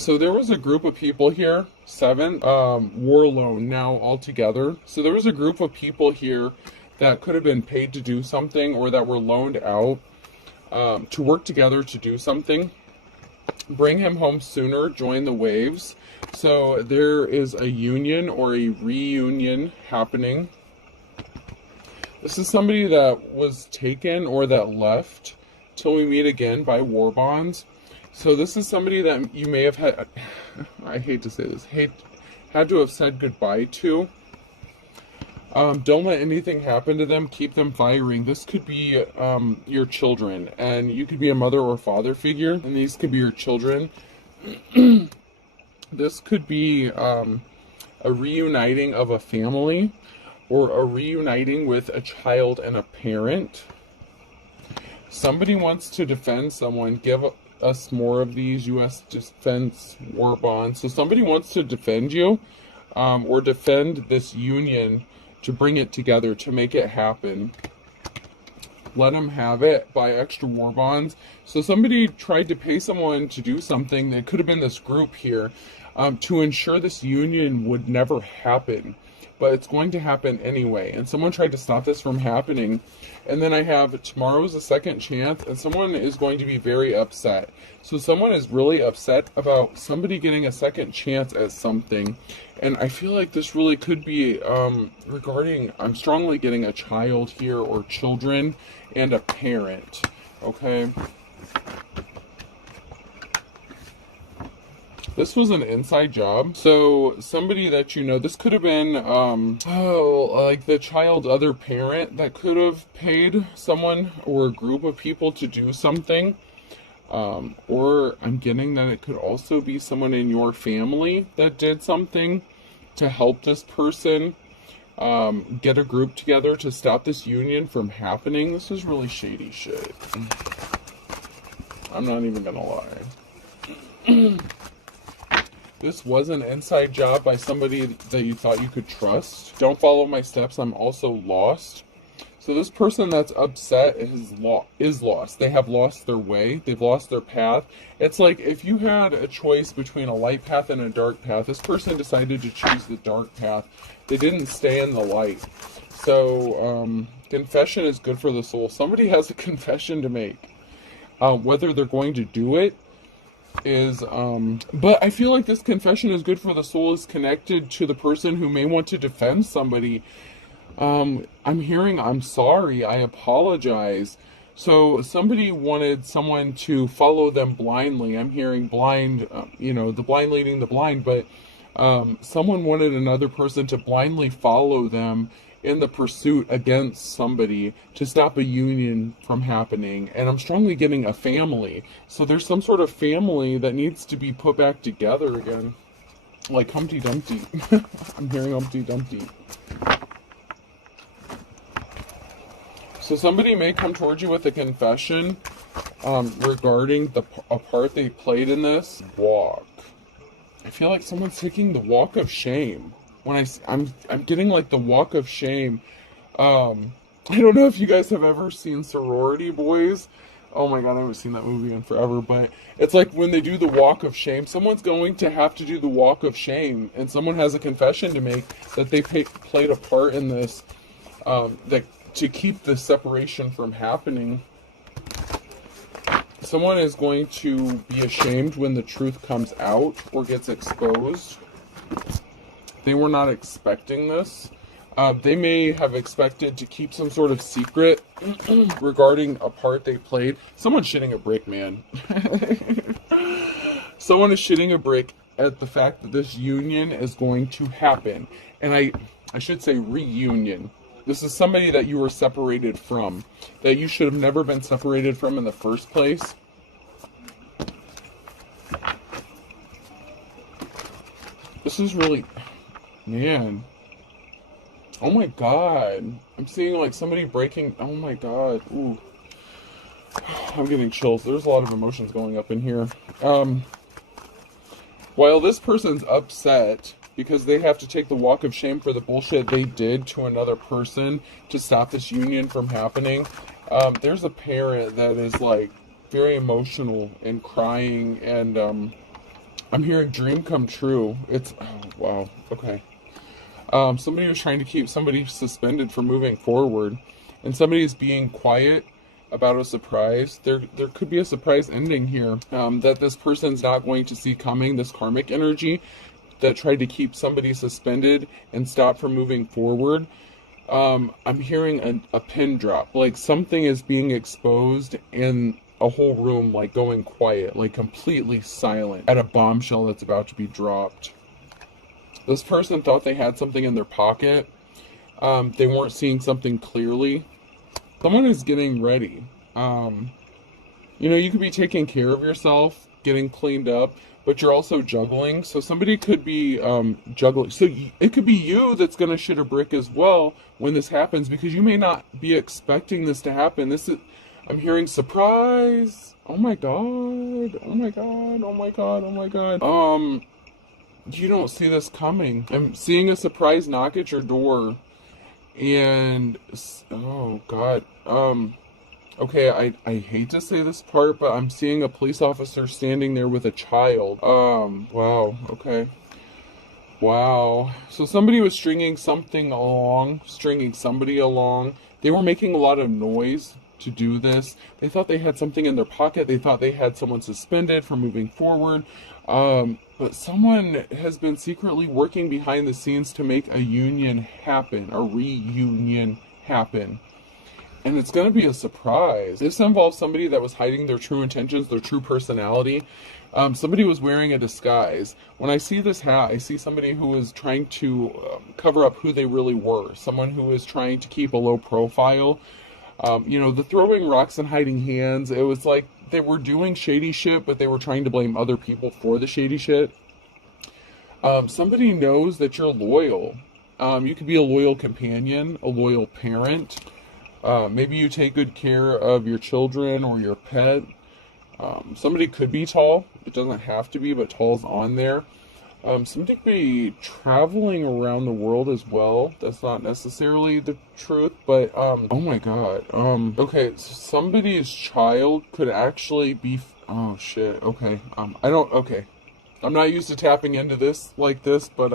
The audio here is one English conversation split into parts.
So there was a group of people here, seven, were alone now altogether. So there was a group of people here that could have been paid to do something or that were loaned out to work together to do something. Bring him home sooner, join the waves. So there is a union or a reunion happening. This is somebody that was taken or that left till we meet again by war bonds. So this is somebody that you may have had, I hate to say this, had to have said goodbye to. Don't let anything happen to them. Keep them firing. This could be your children, and you could be a mother or father figure, and these could be your children. This could be a reuniting of a family, or a reuniting with a child and a parent. Somebody wants to defend someone. Give us more of these U.S. defense war bonds. So somebody wants to defend you, or defend this union, to bring it together, to make it happen. Let them have it. Buy extra war bonds. So somebody tried to pay someone to do something. That could have been this group here, to ensure this union would never happen. But it's going to happen anyway. And someone tried to stop this from happening. And then I have tomorrow's a second chance, and someone is going to be very upset. So someone is really upset about somebody getting a second chance at something. And I feel like this really could be regarding, I'm strongly getting a child here, or children, and a parent. Okay. This was an inside job. So somebody that you know, this could have been, like the child's other parent that could have paid someone or a group of people to do something. Or I'm getting that it could also be someone in your family that did something to help this person get a group together to stop this union from happening. This is really shady shit. I'm not even gonna lie. This was an inside job by somebody that you thought you could trust. Don't follow my steps. I'm also lost. So this person that's upset is lost. They have lost their way. They've lost their path. It's like if you had a choice between a light path and a dark path. This person decided to choose the dark path. They didn't stay in the light. So confession is good for the soul. Somebody has a confession to make. Whether they're going to do it is but I feel like this confession is good for the soul is connected to the person who may want to defend somebody. I'm hearing I'm sorry, I apologize. So somebody wanted someone to follow them blindly. I'm hearing blind, the blind leading the blind, but someone wanted another person to blindly follow them in the pursuit against somebody to stop a union from happening. And I'm strongly getting a family. So there's some sort of family that needs to be put back together again. Like Humpty Dumpty. I'm hearing Humpty Dumpty. So somebody may come towards you with a confession regarding a part they played in this walk. I feel like someone's taking the walk of shame. When I'm getting like the walk of shame. I don't know if you guys have ever seen Sorority Boys. Oh my god, I haven't seen that movie in forever, but it's like when they do the walk of shame, someone's going to have to do the walk of shame, and someone has a confession to make that they played a part in this, that to keep the separation from happening. Someone is going to be ashamed when the truth comes out or gets exposed. They were not expecting this. They may have expected to keep some sort of secret regarding a part they played. Someone's shitting a brick, man. Someone is shitting a brick at the fact that this union is going to happen. And I should say reunion. This is somebody that you were separated from, that you should have never been separated from in the first place. This is really... Man. Oh my god. I'm seeing like somebody breaking... Oh my god. Ooh. I'm getting chills. There's a lot of emotions going up in here. While this person's upset because they have to take the walk of shame for the bullshit they did to another person to stop this union from happening, there's a parent that is like very emotional and crying and I'm hearing dream come true. It's, oh, wow, okay. Somebody was trying to keep somebody suspended for moving forward, and somebody is being quiet about a surprise. There could be a surprise ending here that this person's not going to see coming. This karmic energy that tried to keep somebody suspended and stop from moving forward. I'm hearing a pin drop, like something is being exposed and a whole room like going quiet, like completely silent at a bombshell that's about to be dropped. This person thought they had something in their pocket. They weren't seeing something clearly. Someone is getting ready. You know, you could be taking care of yourself, getting cleaned up, but you're also juggling. So somebody could be juggling. So it could be you that's going to shit a brick as well when this happens, because you may not be expecting this to happen. I'm hearing surprise. Oh my god. Oh my god. Oh my god. Oh my god. You don't see this coming. I'm seeing a surprise knock at your door. And, oh god. Okay, I hate to say this part, but I'm seeing a police officer standing there with a child. Wow, okay. Wow. So somebody was stringing somebody along. They were making a lot of noise to do this. They thought they had something in their pocket. They thought they had someone suspended from moving forward. But someone has been secretly working behind the scenes to make a union happen, a reunion happen. And it's going to be a surprise. This involves somebody that was hiding their true intentions, their true personality. Somebody was wearing a disguise. When I see this hat, I see somebody who is trying to cover up who they really were. Someone who is trying to keep a low profile. You know, the throwing rocks and hiding hands, it was like they were doing shady shit, but they were trying to blame other people for the shady shit. Somebody knows that you're loyal. You could be a loyal companion, a loyal parent. Maybe you take good care of your children or your pet. Somebody could be tall. It doesn't have to be, but tall's on there. Somebody could be traveling around the world as well. That's not necessarily the truth, but, oh my god. Okay, so somebody's child could actually be, oh shit, okay. Okay. I'm not used to tapping into this like this, but,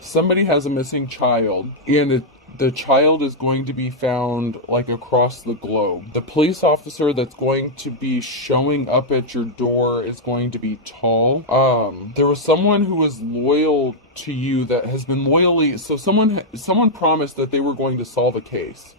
somebody has a missing child, and the child is going to be found like across the globe. The police officer that's going to be showing up at your door is going to be tall. There was someone who was loyal to you that has been loyally, so someone promised that they were going to solve a case.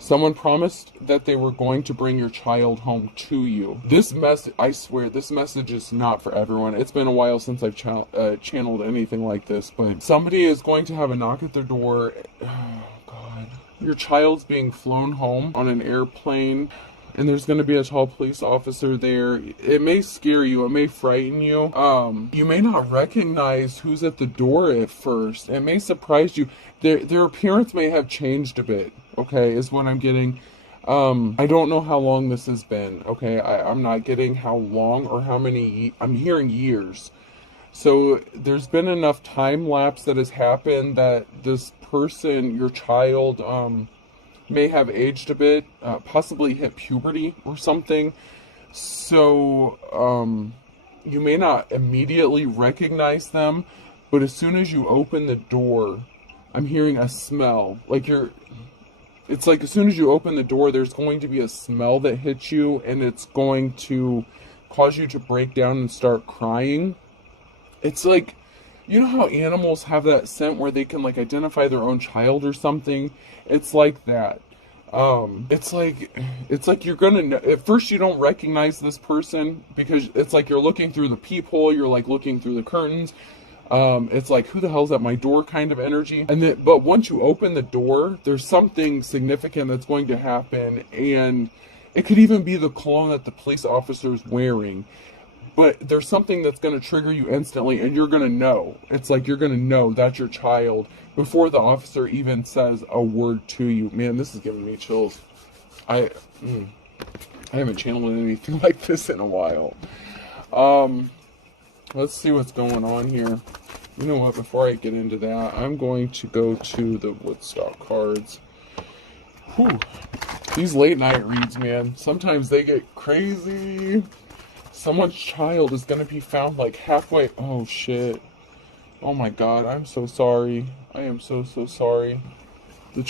Someone promised that they were going to bring your child home to you. This message, I swear, this message is not for everyone. It's been a while since I've channeled anything like this, but somebody is going to have a knock at their door. Oh, God. Your child's being flown home on an airplane, and there's going to be a tall police officer there. It may scare you. It may frighten you. You may not recognize who's at the door at first. It may surprise you. Their appearance may have changed a bit. Okay, is what I'm getting. I don't know how long this has been. Okay, I'm not getting how long or how many. I'm hearing years. So there's been enough time lapse that has happened that this person, your child, may have aged a bit, possibly hit puberty or something. So you may not immediately recognize them, but as soon as you open the door, I'm hearing a smell. It's like as soon as you open the door, there's going to be a smell that hits you, and it's going to cause you to break down and start crying. It's like, you know how animals have that scent where they can like identify their own child or something? It's like that. It's like you're gonna know. At first you don't recognize this person because it's like you're looking through the peephole, you're like looking through the curtains. It's like, who the hell's at my door kind of energy. But once you open the door, there's something significant that's going to happen, and it could even be the cologne that the police officer is wearing. But there's something that's going to trigger you instantly, and you're going to know. It's like you're going to know that's your child before the officer even says a word to you. Man, this is giving me chills. I haven't channeled anything like this in a while. Let's see what's going on here. You know what, before I get into that, I'm going to go to the Woodstock cards. Whew. These late night reads, man, sometimes they get crazy. Someone's child is going to be found like halfway. Oh shit. Oh my god, I'm so sorry. I am so sorry. The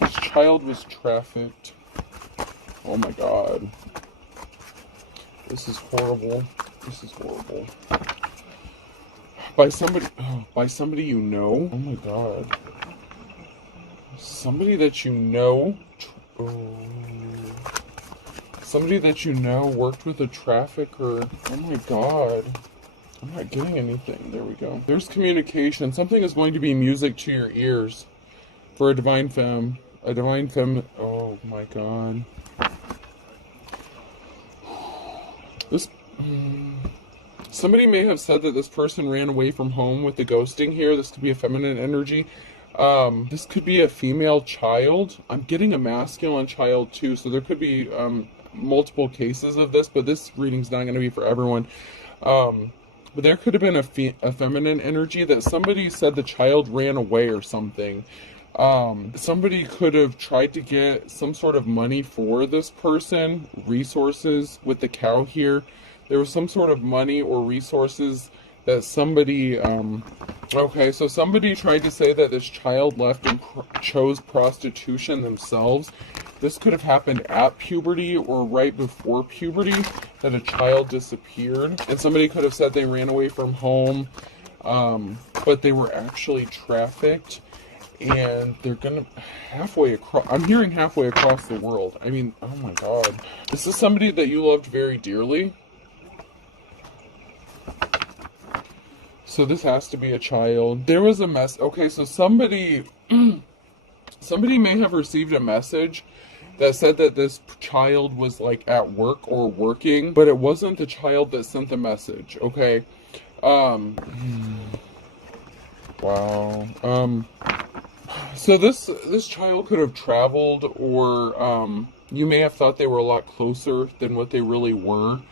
this child was trafficked. Oh my god. This is horrible. This is horrible. By somebody you know. Oh my god. Somebody that you know. Oh. Somebody that you know worked with a trafficker. Oh my god. I'm not getting anything. There we go. There's communication. Something is going to be music to your ears for a divine femme. A divine femme. Oh my god. This. Somebody may have said that this person ran away from home with the ghosting here. This could be a feminine energy. This could be a female child. I'm getting a masculine child too, so there could be multiple cases of this, but this reading's not going to be for everyone. But there could have been a feminine energy that somebody said the child ran away or something. Somebody could have tried to get some sort of money for this person, resources with the cow here. There was some sort of money or resources that somebody, okay, so somebody tried to say that this child left and chose prostitution themselves. This could have happened at puberty or right before puberty, that a child disappeared. And somebody could have said they ran away from home, but they were actually trafficked. And they're gonna halfway across. I'm hearing halfway across the world. I mean, oh my god. This is somebody that you loved very dearly. So this has to be a child. There was a mess. Okay, so somebody may have received a message that said that this child was like at work or working, but it wasn't the child that sent the message. Okay. Wow. So this child could have traveled, or you may have thought they were a lot closer than what they really were.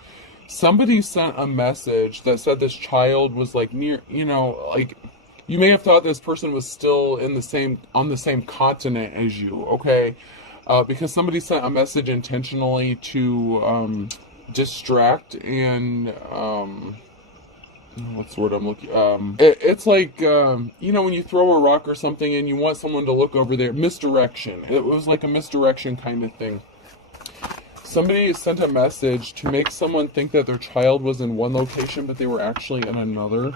Somebody sent a message that said this child was like near, you know, like you may have thought this person was still on the same continent as you, okay? Because somebody sent a message intentionally to distract and what's the word I'm looking? It's like you know, when you throw a rock or something and you want someone to look over there. Misdirection. It was like a misdirection kind of thing. Somebody sent a message to make someone think that their child was in one location, but they were actually in another.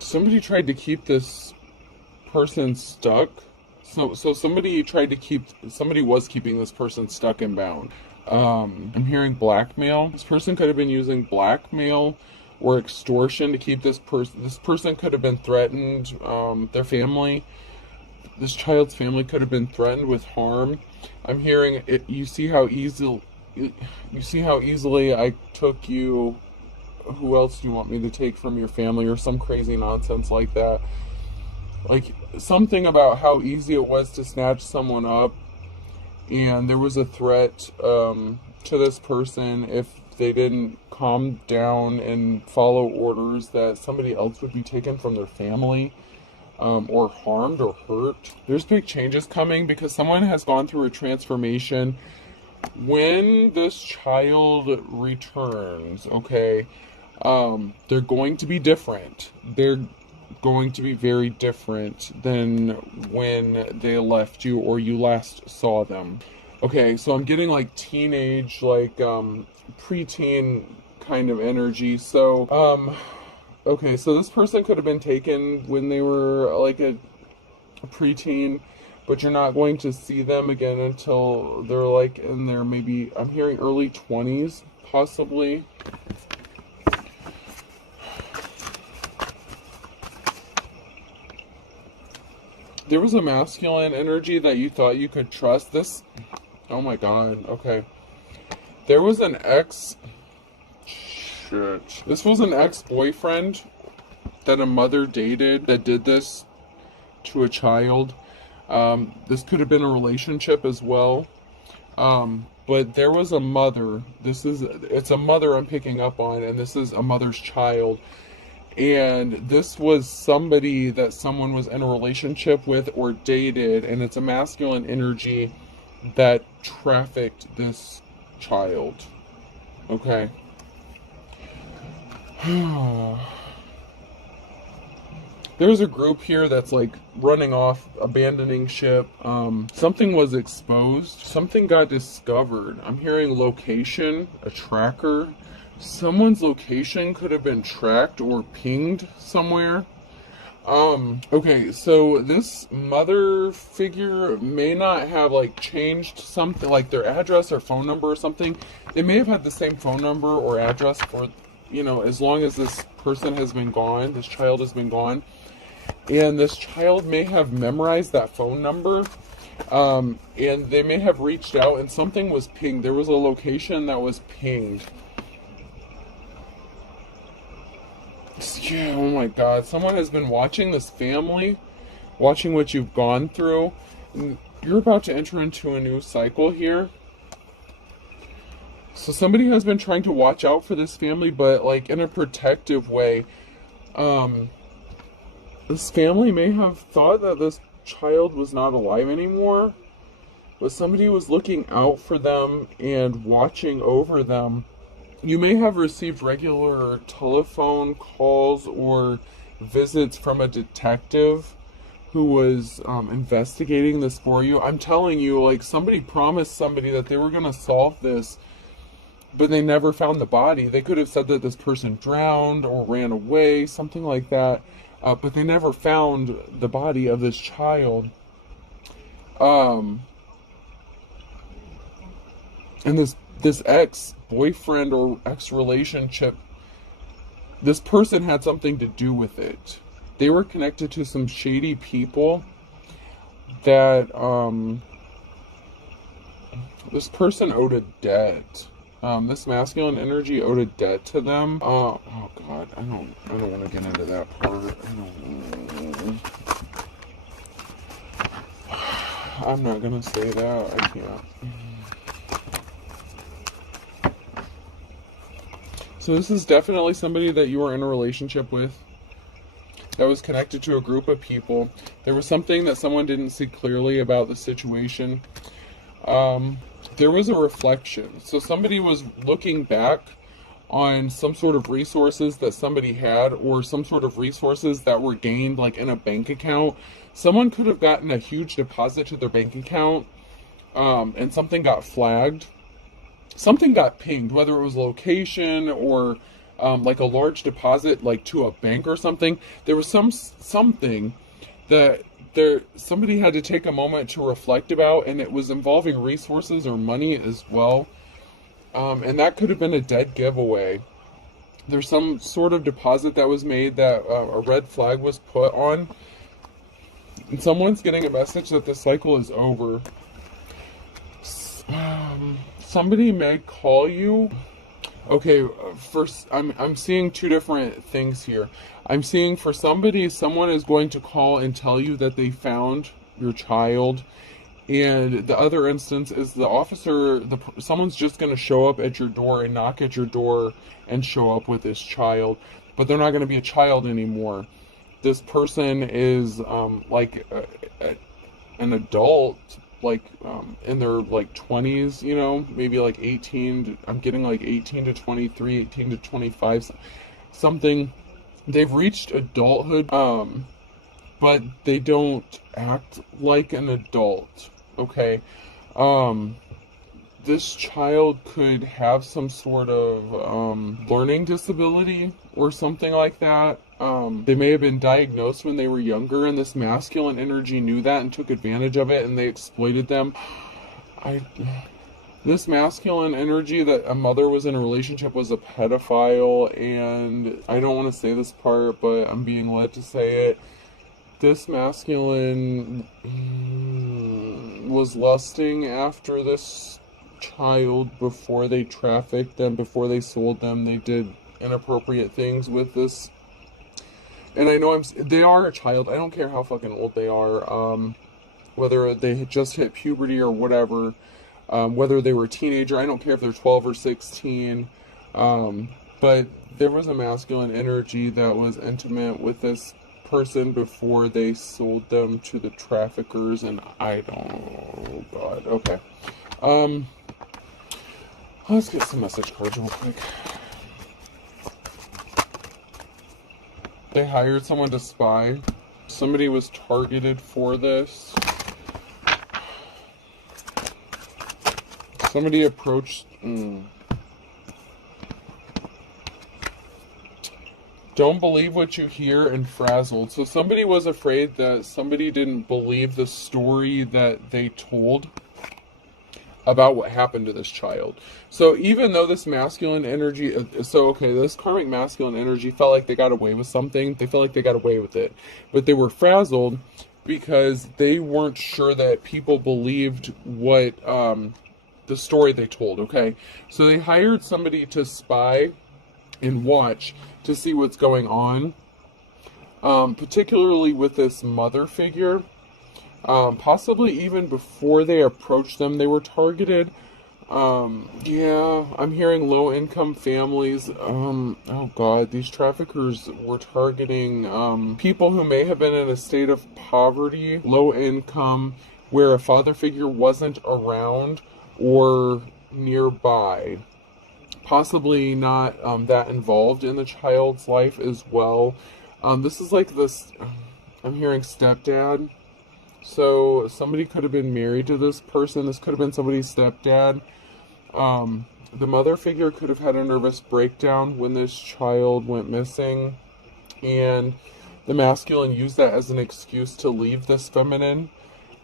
Somebody tried to keep this person stuck. So somebody was keeping this person stuck and bound. I'm hearing blackmail. This person could have been using blackmail or extortion to keep this person. This person could have been threatened. Their family, this child's family, could have been threatened with harm. I'm hearing it. You see how easily I took you. Who else do you want me to take from your family, or some crazy nonsense like that? Like something about how easy it was to snatch someone up, and there was a threat to this person if they didn't calm down and follow orders, that somebody else would be taken from their family, or harmed or hurt. There's big changes coming because someone has gone through a transformation. When this child returns, okay, they're going to be different. They're going to be very different than when they left you or you last saw them. Okay, so I'm getting like teenage, like preteen kind of energy. So okay, so this person could have been taken when they were like a preteen, but you're not going to see them again until they're like in their, maybe, I'm hearing early 20s possibly. There was a masculine energy that you thought you could trust. This, oh my god, okay. There was an this was an ex-boyfriend that a mother dated that did this to a child. This could have been a relationship as well. But there was a mother. It's a mother I'm picking up on, and this is a mother's child. And this was somebody that someone was in a relationship with or dated, and it's a masculine energy that trafficked this child. Okay. There's a group here that's like running off, abandoning ship. Something was exposed. Something got discovered. I'm hearing location, a tracker. Someone's location could have been tracked or pinged somewhere. Okay, so this mother figure may not have like changed something, like their address or phone number or something. They may have had the same phone number or address for, as long as this person has been gone, this child has been gone. And this child may have memorized that phone number. And they may have reached out and something was pinged. There was a location that was pinged. Yeah, oh my God. Someone has been watching this family, watching what you've gone through. You're about to enter into a new cycle here. So somebody has been trying to watch out for this family, but like in a protective way. This family may have thought that this child was not alive anymore, but somebody was looking out for them and watching over them. You may have received regular telephone calls or visits from a detective who was investigating this for you. I'm telling you, like, somebody promised somebody that they were going to solve this, but they never found the body. They could have said that this person drowned or ran away, something like that, but they never found the body of this child. And this ex-boyfriend or ex-relationship, this person had something to do with it. They were connected to some shady people that this person owed a debt. This masculine energy owed a debt to them. Oh God, I don't want to get into that part. I'm not gonna say that. I can't. So this is definitely somebody that you were in a relationship with, that was connected to a group of people. There was something that someone didn't see clearly about the situation. There was a reflection. So somebody was looking back on some sort of resources that somebody had, or some sort of resources that were gained like in a bank account. Someone could have gotten a huge deposit to their bank account, and something got flagged. Something got pinged, whether it was location or like a large deposit, like to a bank or something. There was something that somebody had to take a moment to reflect about, and it was involving resources or money as well. And that could have been a dead giveaway. There's some sort of deposit that was made that a red flag was put on, and someone's getting a message that the cycle is over. Somebody may call you. Okay, first, I'm seeing two different things here. I'm seeing for somebody, someone is going to call and tell you that they found your child. And the other instance is the officer, someone's just going to show up at your door and knock at your door and show up with this child. But they're not going to be a child anymore. This person is like an adult, like in their like 20s, maybe like 18 I'm getting like 18 to 23, 18 to 25, something. They've reached adulthood, but they don't act like an adult. Okay. This child could have some sort of learning disability or something like that. They may have been diagnosed when they were younger, and this masculine energy knew that and took advantage of it, and they exploited them. This masculine energy that a mother was in a relationship was a pedophile, and I don't want to say this part, but I'm being led to say it. This masculine was lusting after this child before they trafficked them, before they sold them. They did inappropriate things with this. And I know they are a child. I don't care how fucking old they are. Whether they had just hit puberty or whatever. Whether they were a teenager. I don't care if they're 12 or 16. but there was a masculine energy that was intimate with this person before they sold them to the traffickers, and I don't, oh God, okay. Let's get some message cards real quick. They hired someone to spy. Somebody was targeted for this. Somebody approached... Don't believe what you hear and frazzled. So somebody was afraid that somebody didn't believe the story that they told about what happened to this child. So even though this masculine energy, this karmic masculine energy felt like they got away with something, they felt like they got away with it, but they were frazzled because they weren't sure that people believed what the story they told. Okay, so they hired somebody to spy and watch to see what's going on, particularly with this mother figure. Possibly even before they approached them, they were targeted. Yeah, I'm hearing low-income families. Oh God, these traffickers were targeting people who may have been in a state of poverty, low income, where a father figure wasn't around or nearby. Possibly not that involved in the child's life as well. This is like this, I'm hearing stepdad. So somebody could have been married to this person. This could have been somebody's stepdad. The mother figure could have had a nervous breakdown when this child went missing. And the masculine used that as an excuse to leave this feminine.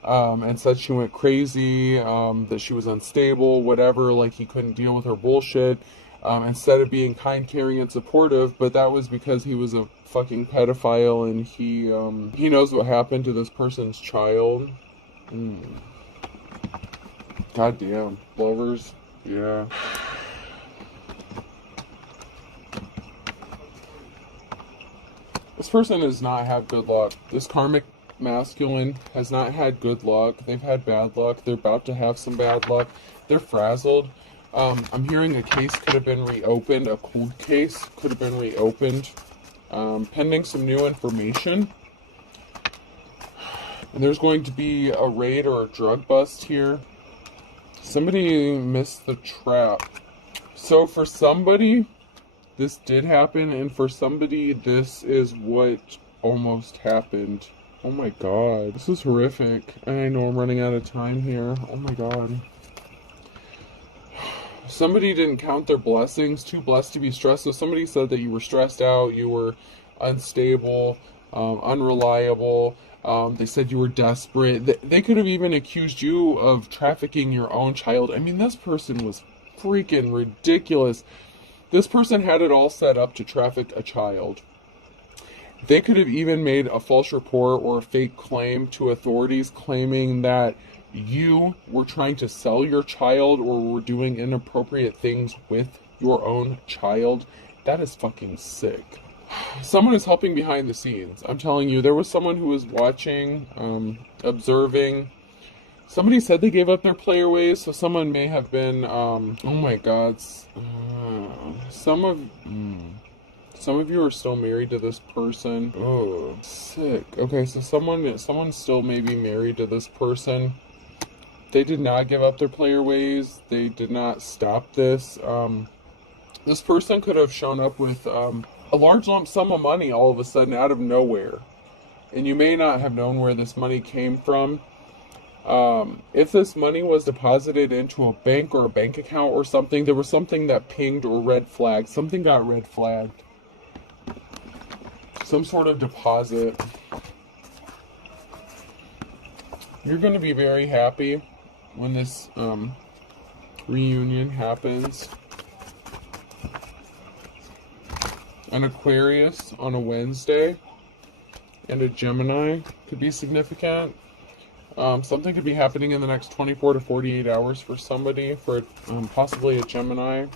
And said she went crazy, that she was unstable, whatever, like he couldn't deal with her bullshit. Instead of being kind, caring, and supportive, but that was because he was a fucking pedophile and he knows what happened to this person's child. Goddamn. Lovers. Yeah. This person does not have good luck. This karmic masculine has not had good luck. They've had bad luck. They're about to have some bad luck. They're frazzled. I'm hearing a case could have been reopened. A cold case could have been reopened. Pending some new information. And there's going to be a raid or a drug bust here. Somebody missed the trap. So for somebody, this did happen. And for somebody, this is what almost happened. Oh my God. This is horrific. I know I'm running out of time here. Oh my God. Somebody didn't count their blessings. Too blessed to be stressed. So somebody said that you were stressed out, you were unstable, unreliable. They said you were desperate. They could have even accused you of trafficking your own child. I mean, this person was freaking ridiculous. This person had it all set up to traffic a child. They could have even made a false report or a fake claim to authorities claiming that you were trying to sell your child or were doing inappropriate things with your own child. That is fucking sick. Someone is helping behind the scenes. I'm telling you, there was someone who was watching, observing. Somebody said they gave up their player ways, so someone may have been, oh my God. Some of you are still married to this person. Oh, sick. Okay, so someone still may be married to this person. They did not give up their player ways. They did not stop this. This person could have shown up with a large lump sum of money all of a sudden out of nowhere. And you may not have known where this money came from. If this money was deposited into a bank or a bank account or something, there was something that pinged or red flagged. Something got red flagged. Some sort of deposit. You're going to be very happy when this reunion happens. An Aquarius on a Wednesday and a Gemini could be significant. Something could be happening in the next 24 to 48 hours for somebody, for possibly a Gemini.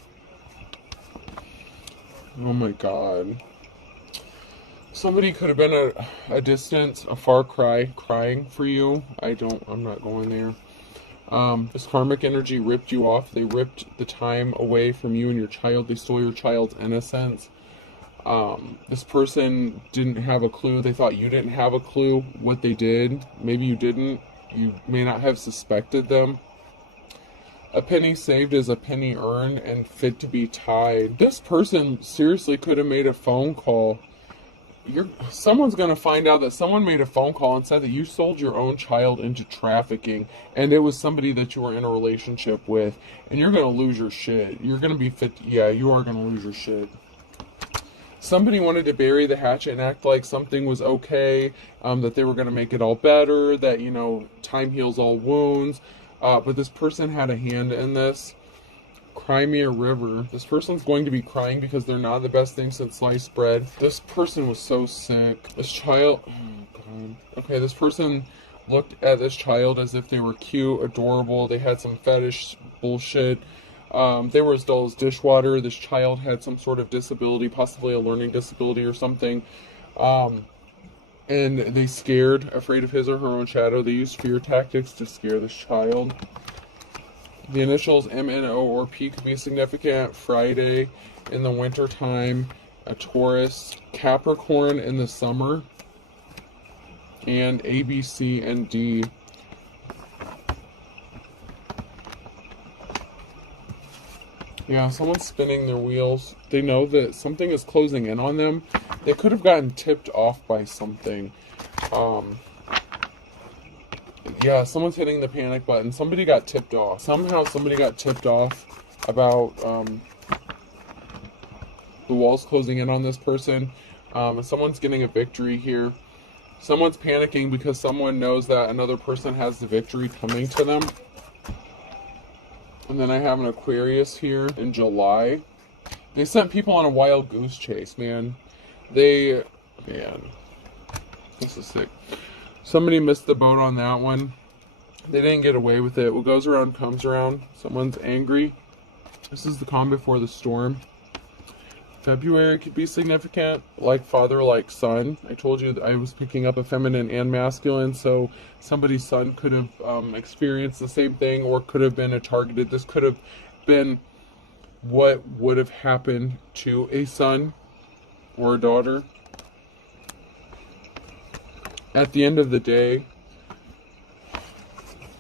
Oh my God. Somebody could have been at a distance, a far cry, crying for you. I'm not going there. This karmic energy ripped you off. They ripped the time away from you and your child. They stole your child's innocence. This person didn't have a clue. They thought you didn't have a clue what they did. Maybe you didn't. You may not have suspected them. A penny saved is a penny earned and fit to be tied. This person seriously could have made a phone call. Someone's going to find out that someone made a phone call and said that you sold your own child into trafficking, and it was somebody that you were in a relationship with, and you're going to lose your shit. You're going to be yeah, you are going to lose your shit. Somebody wanted to bury the hatchet and act like something was okay, that they were going to make it all better, that, you know, time heals all wounds, but this person had a hand in this. Cry me a river. This person's going to be crying because they're not the best thing since sliced bread. This person was so sick. This child, oh God. Okay, this person looked at this child as if they were cute, adorable. They had some fetish bullshit. They were as dull as dishwater. This child had some sort of disability, possibly a learning disability or something. And they afraid of his or her own shadow. They used fear tactics to scare this child. The initials M, N, O, or P could be significant. Friday in the winter time, a Taurus, Capricorn in the summer, and A, B, C, and D. Yeah, someone's spinning their wheels. They know that something is closing in on them. They could have gotten tipped off by something. Yeah, someone's hitting the panic button. Somebody got tipped off. Somehow somebody got tipped off about the walls closing in on this person. And someone's getting a victory here. Someone's panicking because someone knows that another person has the victory coming to them. And then I have an Aquarius here in July. They sent people on a wild goose chase, man. Man, this is sick. Somebody missed the boat on that one. They didn't get away with it. What goes around comes around. Someone's angry. This is the calm before the storm. February could be significant, like father, like son. I told you that I was picking up a feminine and masculine, so somebody's son could have experienced the same thing, or could have been targeted. This could have been what would have happened to a son or a daughter. At the end of the day,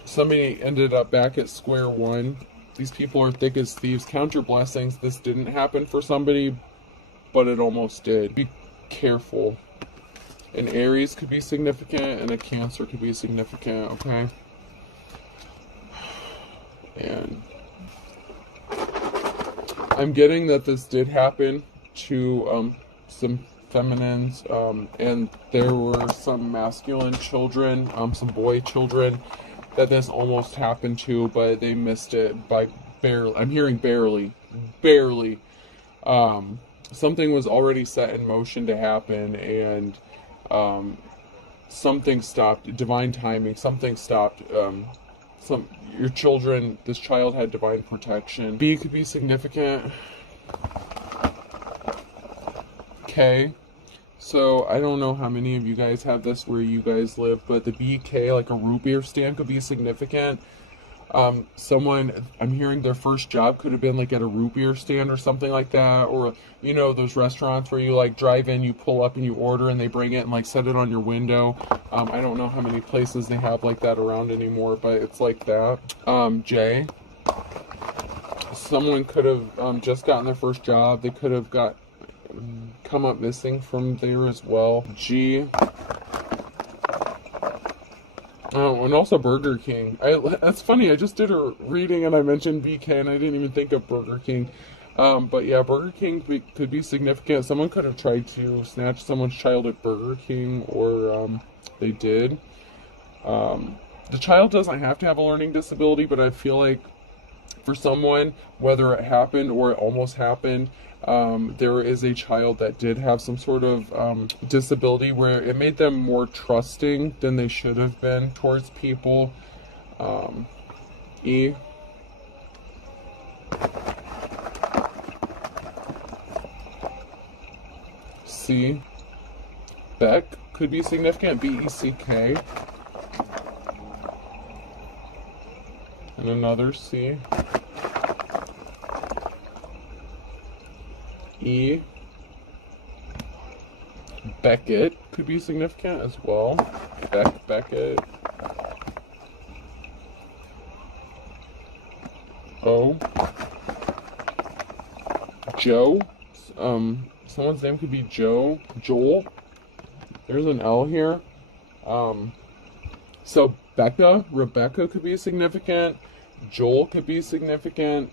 somebody ended up back at square one. These people are thick as thieves. Count your blessings. This didn't happen for somebody, but it almost did. Be careful. An Aries could be significant, and a Cancer could be significant, okay? And I'm getting that this did happen to some feminines, and there were some masculine children, some boy children that this almost happened to, but they missed it by barely. I'm hearing barely. Something was already set in motion to happen, and something stopped. Divine timing. Something stopped. Your children. This child had divine protection. B could be significant. K. So, I don't know how many of you guys have this where you guys live, but the BK, like a root beer stand, could be significant. Someone, I'm hearing their first job could have been like at a root beer stand or something like that, or, you know, those restaurants where you like drive in, you pull up and you order and they bring it and like set it on your window. I don't know how many places they have like that around anymore, but it's like that. J. Someone could have just gotten their first job. They could have come up missing from there as well. G. Oh, and also Burger King. That's funny, I just did a reading and I mentioned BK and I didn't even think of Burger King. But yeah, Burger King could be significant. Someone could have tried to snatch someone's child at Burger King, or they did. The child doesn't have to have a learning disability, but I feel like for someone, whether it happened or it almost happened, there is a child that did have some sort of disability where it made them more trusting than they should have been towards people. E. C. Beck could be significant. B-E-C-K. And another C. E. Beckett could be significant as well. Beckett. O. Joe. Someone's name could be Joe. Joel. There's an L here. So Rebecca could be significant. Joel could be significant.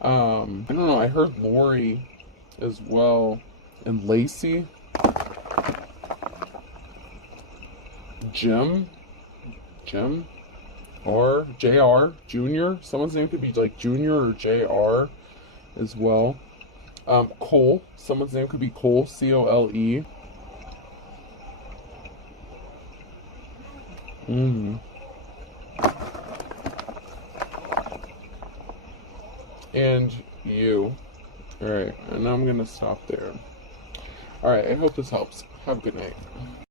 I don't know. I heard Lori as well. And Lacey. Jim. Or JR. Junior. Someone's name could be like Junior or JR as well. Cole. Someone's name could be Cole. Cole. And you. Alright, and now I'm gonna stop there. Alright, I hope this helps. Have a good night.